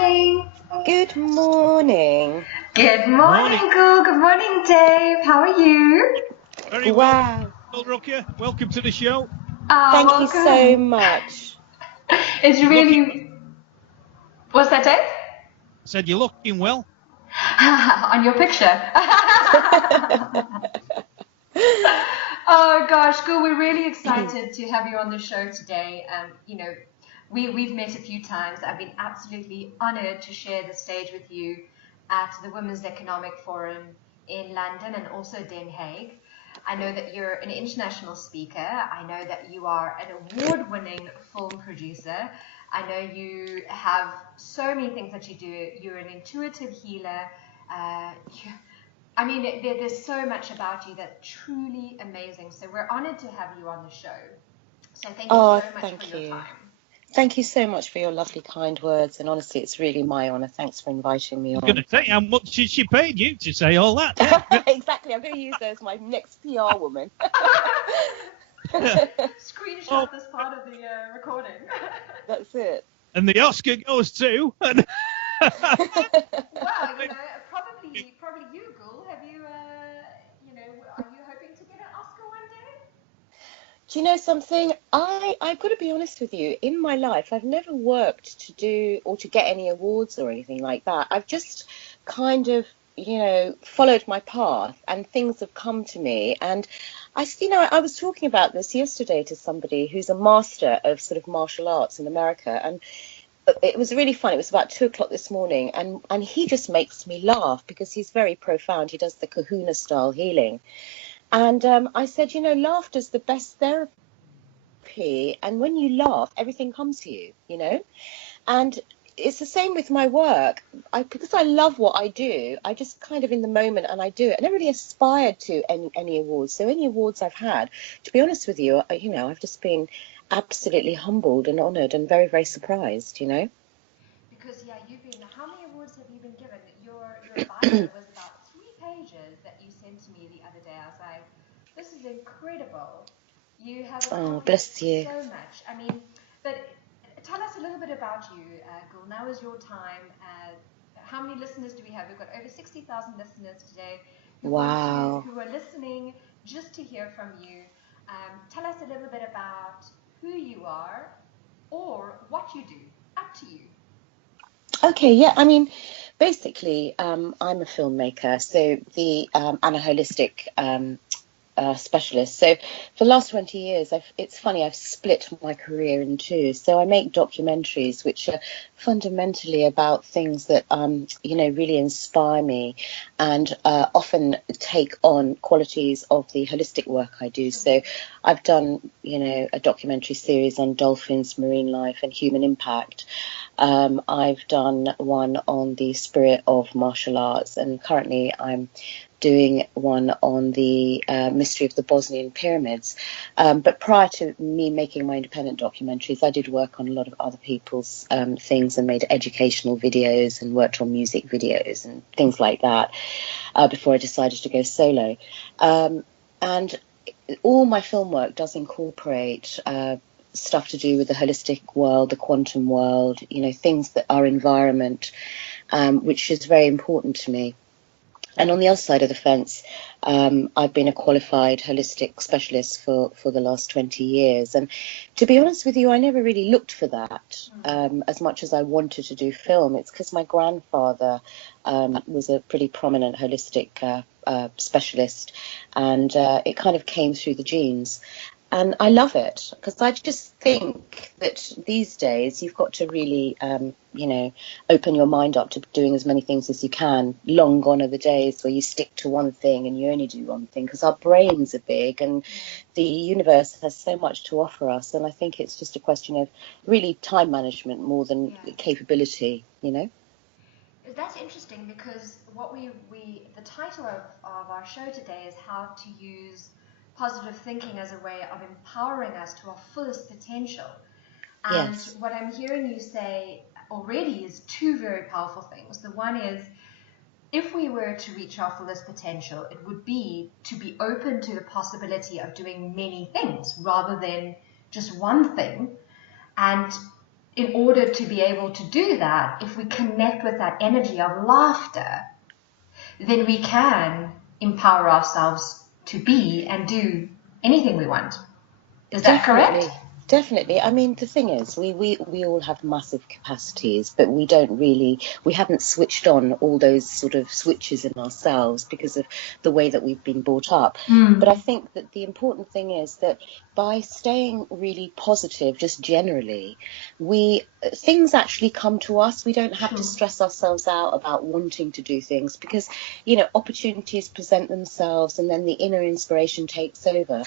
morning. Good morning. Good morning, Gul. Good morning, Dave. How are you? Very well, Wow. Rocker. Welcome to the show. Thank you so Welcome. much. It's Looking, really. What's that, Dave? said you're looking well. On your picture. Oh gosh, Gul, we're really excited to have you on the show today. We've met a few times. I've been absolutely honored to share the stage with you at the Women's Economic Forum in London and also Den Haag. I know that you're an international speaker. I know that you are an award-winning film producer. I know you have so many things that you do. You're an intuitive healer. There's so much about you that's truly amazing. So we're honored to have you on the show. So thank you so much for your time. Thank you so much for your lovely, kind words. And honestly, it's really my honor. Thanks for inviting me on. I'm going to tell you how much she paid you to say all that. Yeah. Exactly. I'm going to use her as my next PR woman. Screenshot this part of the recording. That's it. And the Oscar goes to. Wow, probably you, Gul. Have you, are you hoping to get an Oscar one day? Do you know something? I've got to be honest with you. In my life, I've never worked to do or to get any awards or anything like that. I've just kind of, followed my path and things have come to me. And I was talking about this yesterday to somebody who's a master of sort of martial arts in America. And it was really fun. It was about 2 o'clock this morning. And he just makes me laugh because he's very profound. He does the Kahuna style healing. And I said, laughter's the best therapy. And when you laugh, everything comes to you, And it's the same with my work. Because I love what I do, I just kind of in the moment and I do it. I never really aspired to any awards. So any awards I've had, to be honest with you, I've just been absolutely humbled and honoured and very, very surprised, Because, how many awards have you been given? Your bio was about 3 pages that you sent to me the other day. I was like, this is incredible. You have accomplished so much. But tell us a little bit about you, Gul. Now is your time. How many listeners do we have? We've got over 60,000 listeners today who are listening just to hear from you. Tell us a little bit about who you are or what you do. Up to you. Okay, yeah, basically, I'm a filmmaker, so and a holistic specialist. So for the last 20 years, it's funny, I've split my career in two. So I make documentaries, which are fundamentally about things that, really inspire me and often take on qualities of the holistic work I do. So I've done, a documentary series on dolphins, marine life and human impact. I've done one on the spirit of martial arts, and currently I'm doing one on the mystery of the Bosnian pyramids. But prior to me making my independent documentaries, I did work on a lot of other people's things and made educational videos and worked on music videos and things like that before I decided to go solo. And all my film work does incorporate stuff to do with the holistic world, the quantum world, things that are environment, which is very important to me. And on the other side of the fence, I've been a qualified holistic specialist for the last 20 years. And to be honest with you, I never really looked for that as much as I wanted to do film. It's because my grandfather was a pretty prominent holistic specialist, and it kind of came through the genes. And I love it because I just think that these days you've got to really, open your mind up to doing as many things as you can. Long gone are the days where you stick to one thing and you only do one thing, because our brains are big and the universe has so much to offer us. And I think it's just a question of really time management more than capability, That's interesting because what the title of our show today is how to use positive thinking as a way of empowering us to our fullest potential. And what I'm hearing you say already is two very powerful things. The one is, if we were to reach our fullest potential, it would be to be open to the possibility of doing many things rather than just one thing. And in order to be able to do that, if we connect with that energy of laughter, then we can empower ourselves to be and do anything we want. Is that correct? Definitely. I mean, the thing is, we all have massive capacities, but we haven't switched on all those sort of switches in ourselves because of the way that we've been brought up. But I think that the important thing is that by staying really positive, just generally, things actually come to us. We don't have to stress ourselves out about wanting to do things because, opportunities present themselves and then the inner inspiration takes over.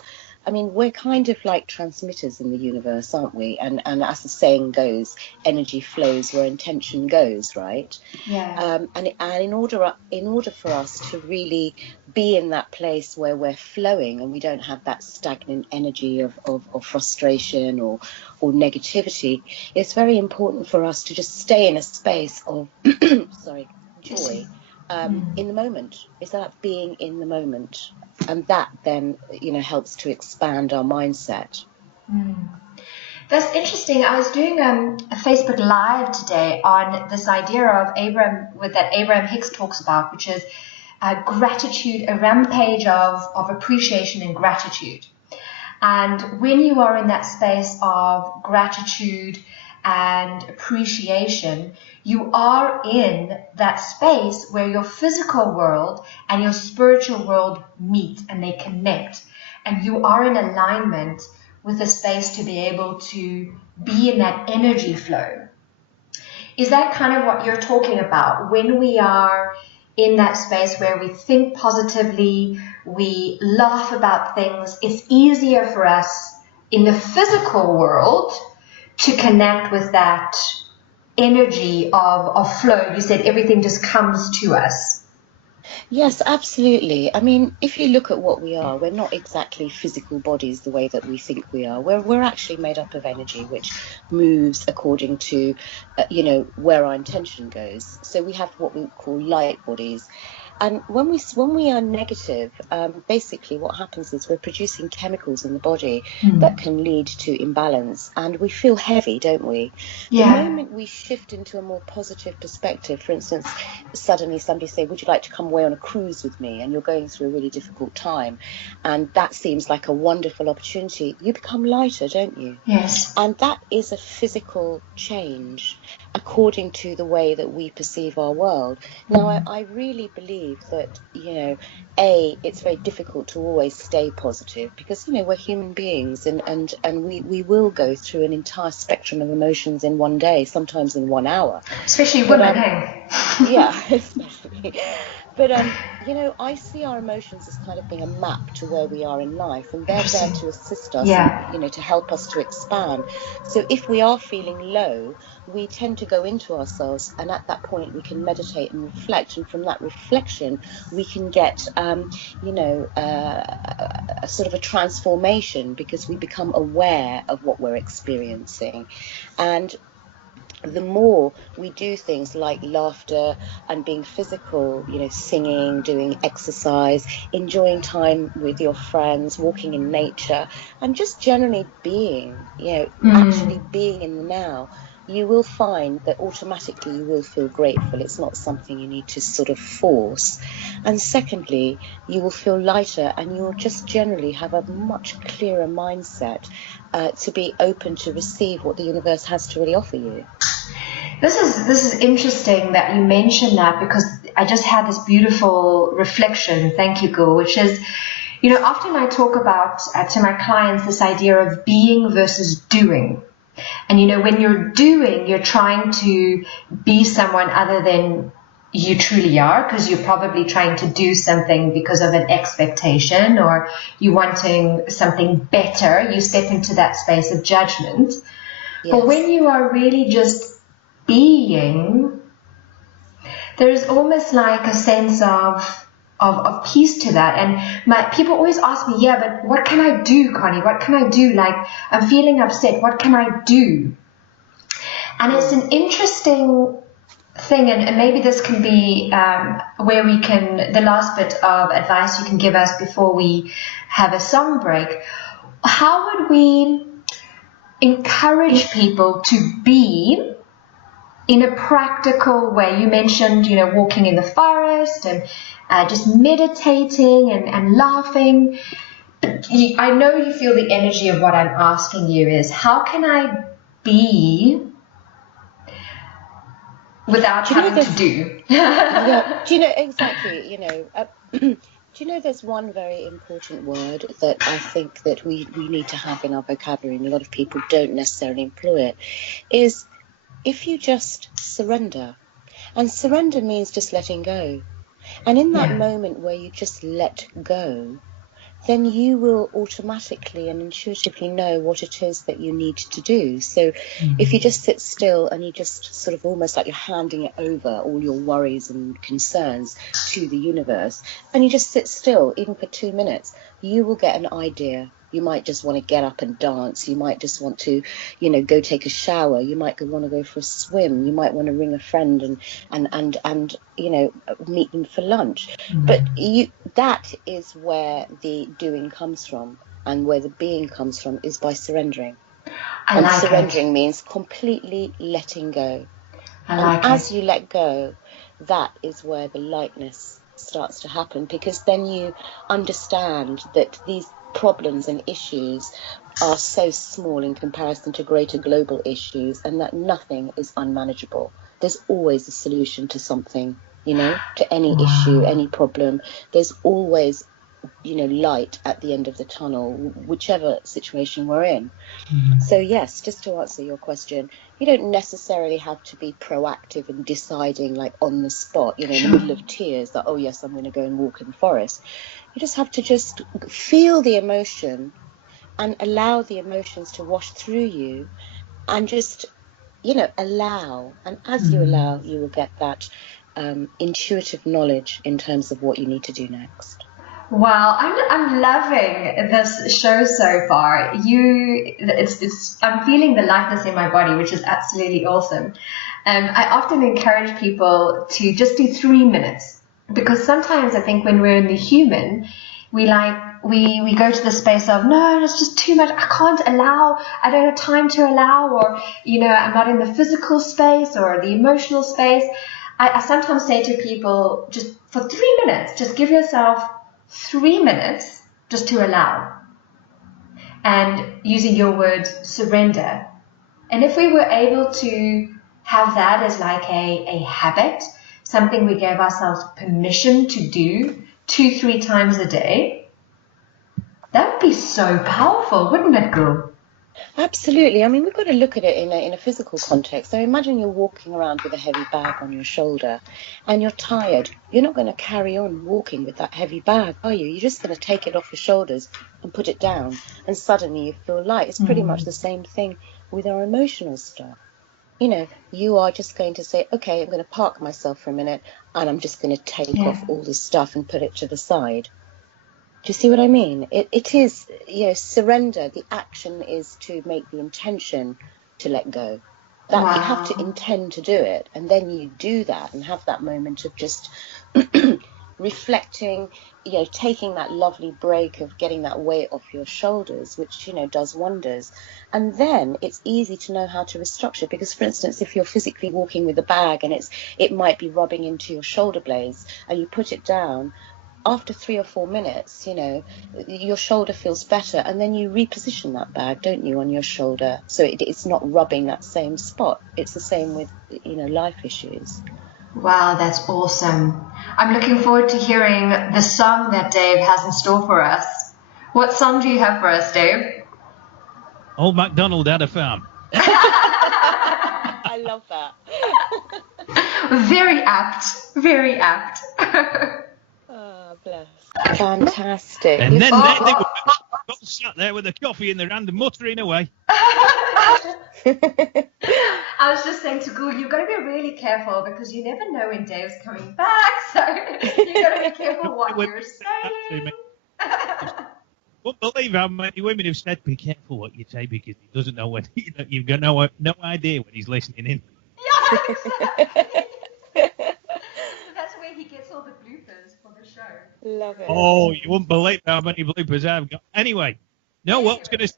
I mean, we're kind of like transmitters in the universe, aren't we? And as the saying goes, energy flows where intention goes, right? Yeah. And in order for us to really be in that place where we're flowing and we don't have that stagnant energy of frustration or negativity, it's very important for us to just stay in a space of joy in the moment. It's about being in the moment. And that then, helps to expand our mindset. That's interesting. I was doing a Facebook Live today on this idea of Abraham Hicks talks about, which is gratitude, a rampage of appreciation and gratitude. And when you are in that space of gratitude and appreciation, you are in that space where your physical world and your spiritual world meet and they connect. And you are in alignment with the space to be able to be in that energy flow. Is that kind of what you're talking about? When we are in that space where we think positively, we laugh about things, it's easier for us in the physical world to connect with that energy of flow. You said everything just comes to us. Yes, absolutely. I mean, if you look at what we are, we're not exactly physical bodies the way that we think we are. We're actually made up of energy, which moves according to, where our intention goes. So we have what we call light bodies. And when we are negative, basically what happens is we're producing chemicals in the body that can lead to imbalance, and we feel heavy, don't we? Yeah. The moment we shift into a more positive perspective, for instance, suddenly somebody say, would you like to come away on a cruise with me? And you're going through a really difficult time. And that seems like a wonderful opportunity. You become lighter, don't you? Yes. And that is a physical change according to the way that we perceive our world. Now, I really believe that, it's very difficult to always stay positive because, we're human beings and we will go through an entire spectrum of emotions in one day, sometimes in 1 hour. Especially women, hey? Yeah, especially. But, I see our emotions as kind of being a map to where we are in life, and they're there to assist us, and, to help us to expand. So if we are feeling low, we tend to go into ourselves, and at that point we can meditate and reflect, and from that reflection we can get, a sort of a transformation because we become aware of what we're experiencing. And the more we do things like laughter and being physical, singing, doing exercise, enjoying time with your friends, walking in nature, and just generally being, actually being in the now, you will find that automatically you will feel grateful. It's not something you need to sort of force. And secondly, you will feel lighter and you'll just generally have a much clearer mindset to be open to receive what the universe has to really offer you. This is interesting that you mentioned that, because I just had this beautiful reflection, thank you, Gul, which is, often I talk about to my clients this idea of being versus doing. And, when you're doing, you're trying to be someone other than you truly are, because you're probably trying to do something because of an expectation, or you wanting something better. You step into that space of judgment. Yes. But when you are really just being, there's almost like a sense of peace to that. And people always ask me, but what can I do, Connie? What can I do? Like, I'm feeling upset. What can I do? And it's an interesting thing, and maybe this can be where we can, the last bit of advice you can give us before we have a song break. How would we, encourage people to be in a practical way? You mentioned, walking in the forest and just meditating and laughing. I know you feel the energy of what I'm asking you is, how can I be without having to do? Yeah, do you know exactly? Do you know there's one very important word that I think that we need to have in our vocabulary, and a lot of people don't necessarily employ it, is if you just surrender. And surrender means just letting go. And in that moment where you just let go, then you will automatically and intuitively know what it is that you need to do. So if you just sit still and you just sort of almost like you're handing it over, all your worries and concerns, to the universe, and you just sit still, even for 2 minutes, you will get an idea. You might just want to get up and dance. You might just want to, go take a shower. You might want to go for a swim. You might want to ring a friend and meet them for lunch. But that is where the doing comes from, and where the being comes from is by surrendering. And surrendering means completely letting go. And as you let go, that is where the lightness starts to happen, because then you understand that these problems and issues are so small in comparison to greater global issues, and that nothing is unmanageable. There's always a solution to something, to any issue, any problem. There's always, light at the end of the tunnel, whichever situation we're in. So yes, just to answer your question, you don't necessarily have to be proactive in deciding, like on the spot, in the middle of tears, that, oh yes, I'm going to go and walk in the forest. You just have to just feel the emotion and allow the emotions to wash through you, and just, allow. And as you allow, you will get that intuitive knowledge in terms of what you need to do next. Wow, I'm loving this show so far. I'm feeling the lightness in my body, which is absolutely awesome. I often encourage people to just do 3 minutes, because sometimes I think when we're in the human, we go to the space of, no, it's just too much. I can't allow. I don't have time to allow, or I'm not in the physical space or the emotional space. I sometimes say to people, just for 3 minutes, just give yourself 3 minutes just to allow, and using your word, surrender. And if we were able to have that as like a habit, something we gave ourselves permission to do 2-3 times a day, that would be so powerful, wouldn't it, girl? Absolutely. I mean, we've got to look at it in a physical context. So imagine you're walking around with a heavy bag on your shoulder and you're tired. You're not going to carry on walking with that heavy bag, are you? You're just going to take it off your shoulders and put it down, and suddenly you feel light. It's pretty much the same thing with our emotional stuff. You are just going to say, okay, I'm going to park myself for a minute, and I'm just going to take off all this stuff and put it to the side. Do you see what I mean? It is, surrender. The action is to make the intention to let go. That you have to intend to do it, and then you do that and have that moment of just reflecting, taking that lovely break of getting that weight off your shoulders, which, does wonders. And then it's easy to know how to restructure, because, for instance, if you're physically walking with a bag and it might be rubbing into your shoulder blades, and you put it down, after 3 or 4 minutes, your shoulder feels better, and then you reposition that bag, don't you, on your shoulder, so it's not rubbing that same spot. It's the same with, life issues. Wow, that's awesome. I'm looking forward to hearing the song that Dave has in store for us. What song do you have for us, Dave? Old MacDonald had a farm. I love that. Very apt. Very apt. Oh, bless. Fantastic. And then they were both sat there with a coffee in their hand and muttering away. I was just saying to Gul, you've got to be really careful, because you never know when Dave's coming back, so you've got to be careful what you're saying. Won't believe how many women have said, be careful what you say, because he doesn't know when you've got no idea when he's listening in. Yeah, exactly. That's where he gets all the bloopers for the show. Love it. Oh, you won't believe how many bloopers I've got. Anyway, no, what's going to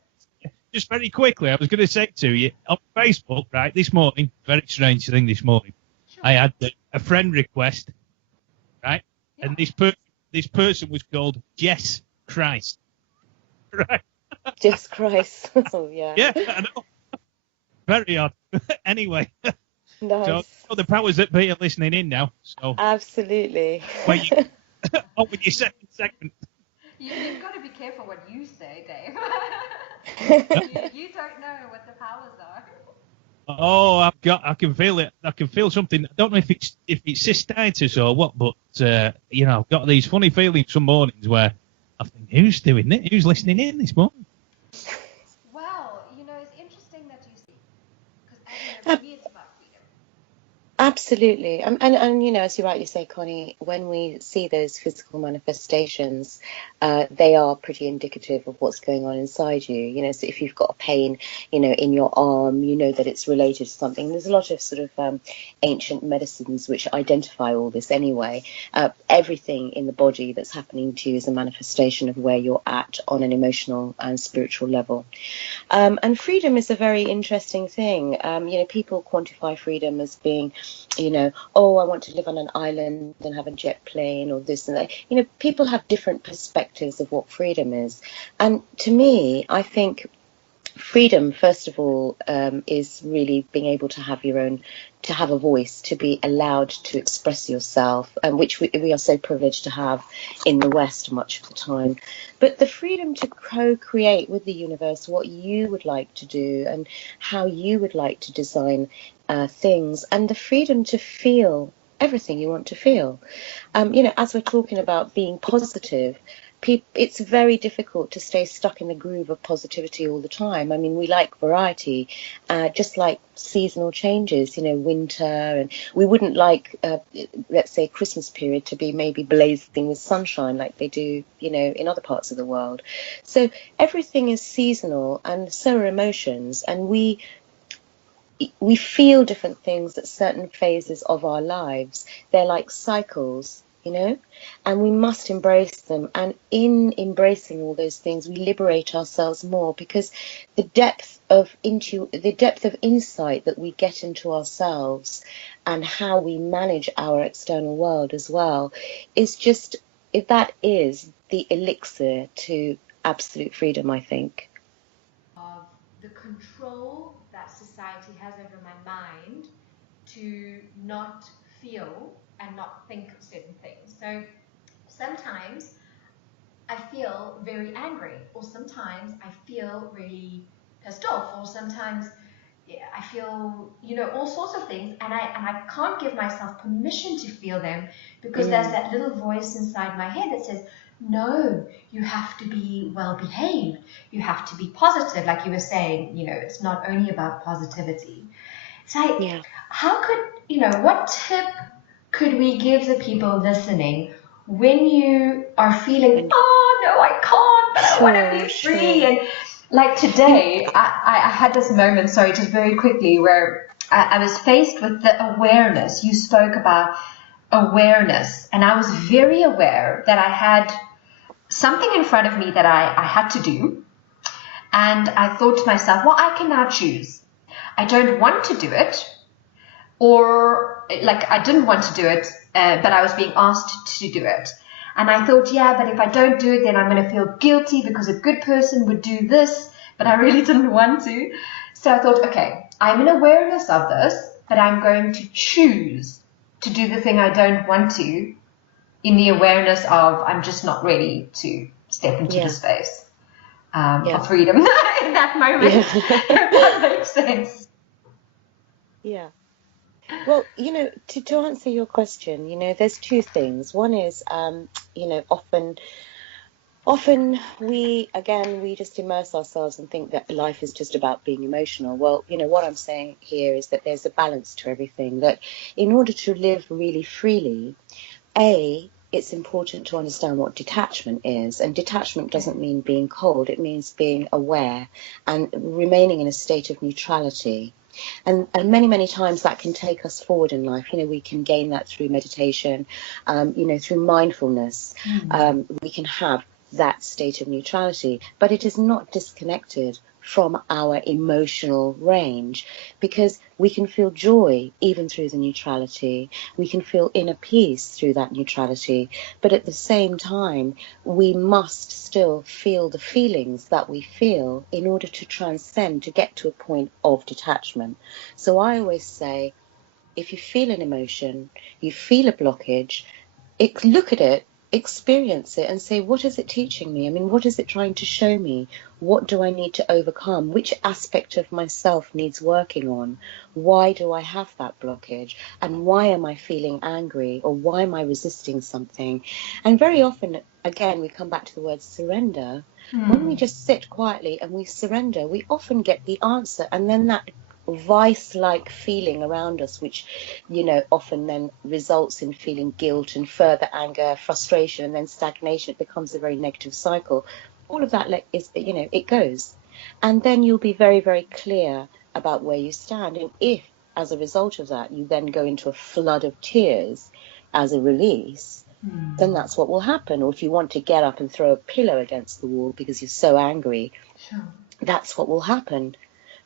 just very quickly, I was going to say to you on Facebook, right, this morning, very strange thing this morning. Sure. I had a friend request, right, Yeah. and this person was called Jess Christ, right? Just Christ. Oh, yeah. Yeah, I know. Very odd. Anyway, Nice. so the powers that be are listening in now. So Absolutely. on with your second segment. You've got to be careful what you say, Dave. you don't know what the powers are. Oh, I can feel it. I can feel something. I don't know if it's cystitis or what, but I've got these funny feelings some mornings where I think, who's doing it? Who's listening in this morning? Well, it's interesting that you speak, because for me it's about freedom. Absolutely. And as you rightly say, Connie, when we see those physical manifestations, they are pretty indicative of what's going on inside you. So if you've got a pain, in your arm, that it's related to something. There's a lot of sort of ancient medicines which identify all this anyway. Everything in the body that's happening to you is a manifestation of where you're at on an emotional and spiritual level. And freedom is a very interesting thing. People quantify freedom as being, oh, I want to live on an island and have a jet plane or this and that. People have different perspectives of what freedom is. And to me, I think freedom, first of all, is really being able to have to have a voice, to be allowed to express yourself, which we are so privileged to have in the West much of the time. But the freedom to co-create with the universe what you would like to do and how you would like to design things, and the freedom to feel everything you want to feel. As we're talking about being positive, it's very difficult to stay stuck in the groove of positivity all the time. I mean, we like variety, just like seasonal changes, winter, and we wouldn't like, let's say, Christmas period to be maybe blazing with sunshine like they do, in other parts of the world. So everything is seasonal, and so are emotions, and we feel different things at certain phases of our lives. They're like cycles, and we must embrace them. And in embracing all those things, we liberate ourselves more, because the depth of insight that we get into ourselves and how we manage our external world as well is that is the elixir to absolute freedom, I think. Of the control that society has over my mind to not feel and not think of certain things. So sometimes I feel very angry, or sometimes I feel really pissed off, or sometimes I feel, all sorts of things, and I can't give myself permission to feel them, because there's that little voice inside my head that says, no, you have to be well behaved, you have to be positive, like you were saying, it's not only about positivity. So how could, what tip could we give the people listening when you are feeling, oh no, I can't, but I want to be free? And like today, I had this moment, sorry, just very quickly, where I was faced with the awareness. You spoke about awareness, and I was very aware that I had something in front of me that I had to do. And I thought to myself, well, I can now choose. I don't want to do it, or like I didn't want to do it, but I was being asked to do it. And I thought, yeah, but if I don't do it, then I'm going to feel guilty, because a good person would do this, but I really didn't want to. So I thought, okay, I'm in awareness of this, but I'm going to choose to do the thing I don't want to, in the awareness of I'm just not ready to step into the space of freedom in that moment. If that makes sense. Yeah. Well, to answer your question, there's two things. One is, often we just immerse ourselves and think that life is just about being emotional. Well, what I'm saying here is that there's a balance to everything, that in order to live really freely, it's important to understand what detachment is. And detachment doesn't mean being cold. It means being aware and remaining in a state of neutrality. And many, many times that can take us forward in life. We can gain that through meditation, through mindfulness. We can have that state of neutrality, but it is not disconnected from our emotional range, because we can feel joy even through the neutrality. We can feel inner peace through that neutrality. But at the same time, we must still feel the feelings that we feel in order to transcend, to get to a point of detachment. So I always say, if you feel an emotion, you feel a blockage, look at it, experience it, and say, what is it teaching me? I mean, what is it trying to show me? What do I need to overcome? Which aspect of myself needs working on? Why do I have that blockage? And why am I feeling angry? Or why am I resisting something? And very often, again, we come back to the word surrender. When we just sit quietly and we surrender, we often get the answer. And then that vice-like feeling around us, which, often then results in feeling guilt and further anger, frustration, and then stagnation. It becomes a very negative cycle. All of that is, it goes. And then you'll be very, very clear about where you stand. And if, as a result of that, you then go into a flood of tears as a release, then that's what will happen. Or if you want to get up and throw a pillow against the wall because you're so angry, that's what will happen.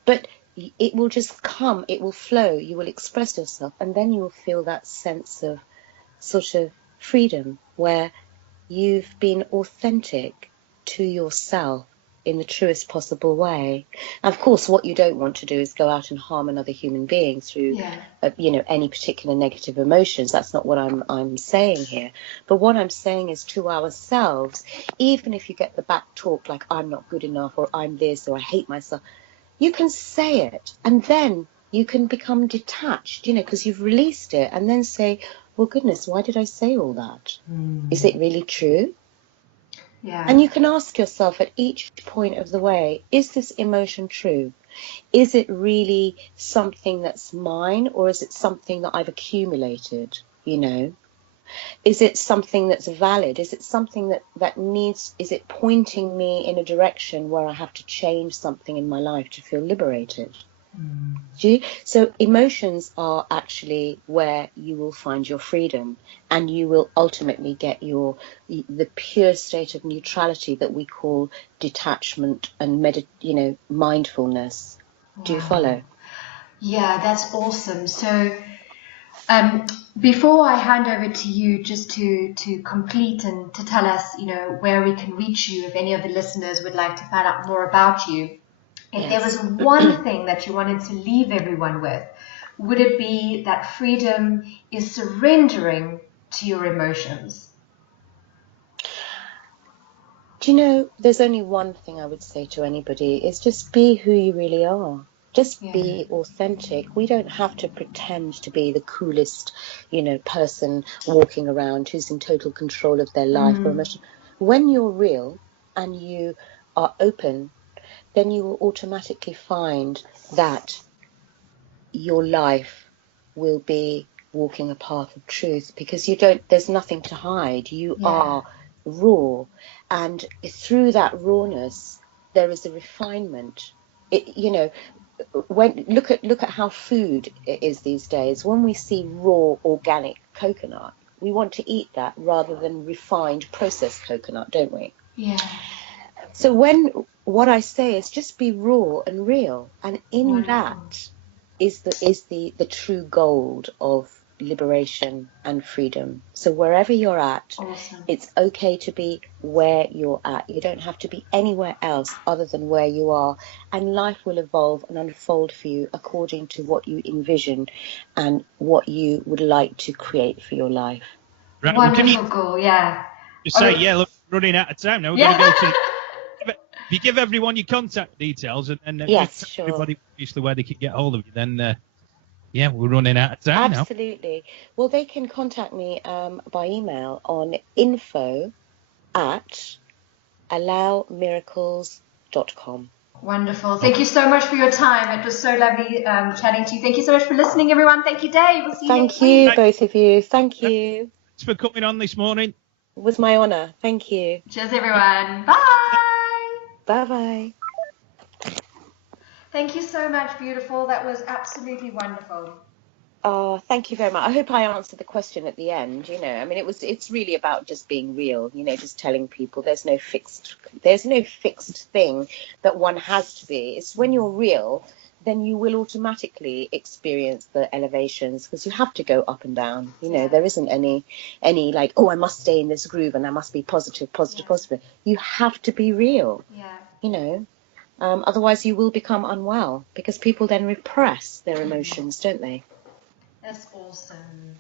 But it will just come, it will flow, you will express yourself, and then you will feel that sense of sort of freedom where you've been authentic to yourself in the truest possible way. And of course, what you don't want to do is go out and harm another human being through, any particular negative emotions. That's not what I'm saying here. But what I'm saying is, to ourselves, even if you get the back talk like, I'm not good enough, or I'm this, or I hate myself, you can say it, and then you can become detached, because you've released it, and then say, well, goodness, why did I say all that? Is it really true? Yeah. And you can ask yourself at each point of the way, is this emotion true? Is it really something that's mine, or is it something that I've accumulated, Is it something that's valid? Is it something that needs, is it pointing me in a direction where I have to change something in my life to feel liberated? So emotions are actually where you will find your freedom, and you will ultimately get the pure state of neutrality that we call detachment and mindfulness. Do you follow? Yeah, that's awesome. So before I hand over to you, just to complete and to tell us, where we can reach you, if any of the listeners would like to find out more about you, if there was one thing that you wanted to leave everyone with, would it be that freedom is surrendering to your emotions? Do you know, there's only one thing I would say to anybody, is just be who you really are. Just be authentic. We don't have to pretend to be the coolest, person walking around who's in total control of their life or emotion. When you're real and you are open, then you will automatically find that your life will be walking a path of truth, because there's nothing to hide. You are raw, and through that rawness there is a refinement. Look at how food is these days. When we see raw organic coconut, we want to eat that rather than refined processed coconut, don't we? So what I say is, just be raw and real, and in that is the true gold of liberation and freedom. So wherever you're at, it's okay to be where you're at. You don't have to be anywhere else other than where you are, and life will evolve and unfold for you according to what you envision and what you would like to create for your life. Right, wonderful goal, Just say, look, running out of time now. We're going to go to. If you give everyone your contact details and everybody obviously where they can get hold of you, then we're running out of time now. Absolutely. Well, they can contact me by email on info@allowmiracles.com. Wonderful. Thank you so much for your time. It was so lovely chatting to you. Thank you so much for listening, everyone. Thank you, Dave. We'll see you next week. Thank you, both of you. Thank you. Thanks for coming on this morning. It was my honour. Thank you. Cheers, everyone. Bye. Bye-bye. Thank you so much, beautiful. That was absolutely wonderful. Oh, thank you very much. I hope I answered the question at the end. You know, I mean, it's really about just being real. You know, just telling people there's no fixed thing that one has to be. It's when you're real, then you will automatically experience the elevations because you have to go up and down. You know, there isn't any like, oh, I must stay in this groove and I must be positive, positive, positive. You have to be real. Yeah. You know, otherwise you will become unwell because people then repress their emotions, don't they? That's awesome.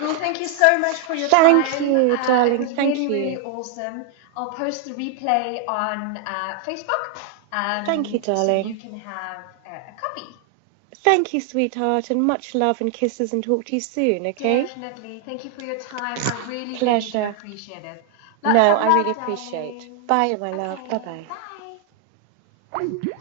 Well, thank you so much for your time. Thank you, darling. It was Thank really, really you. awesome. I'll post the replay on Facebook Thank you, so darling. you can have a copy. Thank you, sweetheart, and much love and kisses, and talk to you soon, okay? Definitely. Thank you for your time. I really, really do Pleasure. appreciate it. Lots No, of I really love, appreciate. darling. Bye, my love. Okay, Bye-bye. bye.